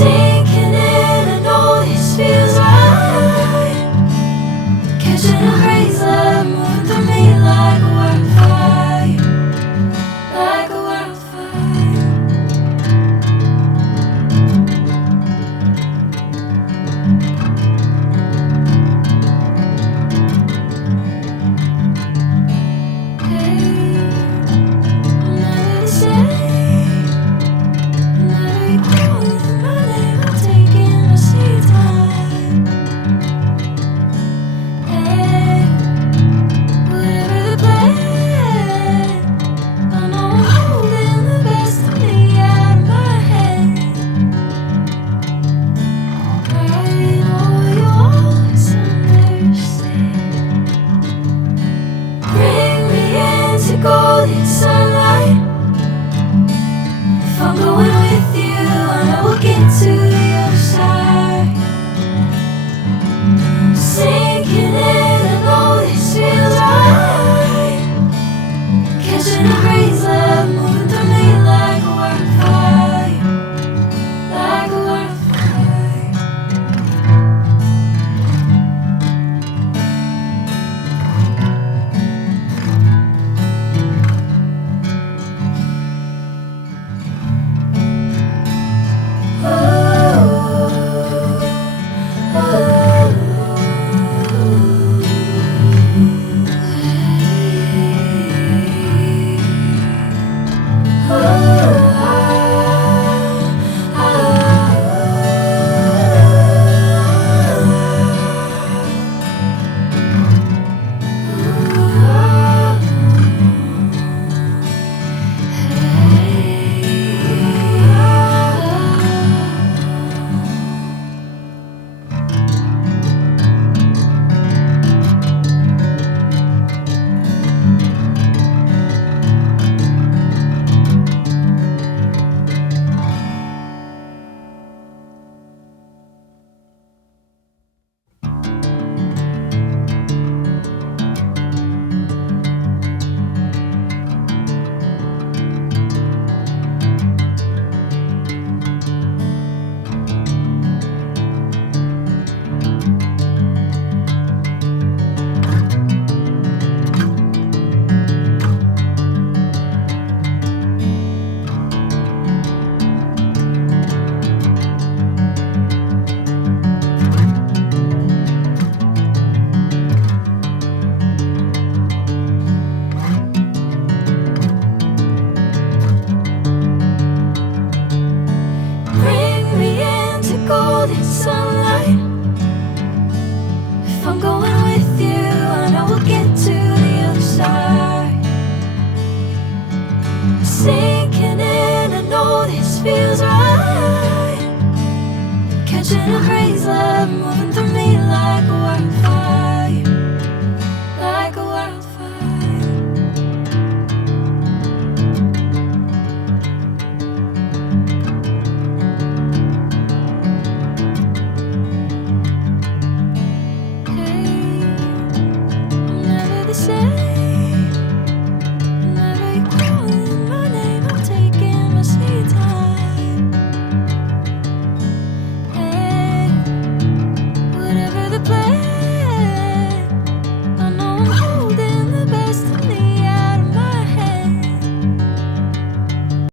Sinking in, I know this feels right. Catching a breeze, love moving through me like a wildfire, like a wildfire. Hey, I'm never the same. I'm never calling my name. I'm taking my sweet time. Hey, whatever the plan, I know I'm holding the best of me out of my head. I know you always understand. Bring me into golden sunlight. If I'm going with you, I know we'll get to the other side. Sinking in, I know this feels right. Catching a breeze, love moving through me like a wildfire, like a wildfire. Bring me into golden sunlight. If I'm going with you, I know we'll get to the other side. Sinking in, I know this feels right. Catching a breeze, love moving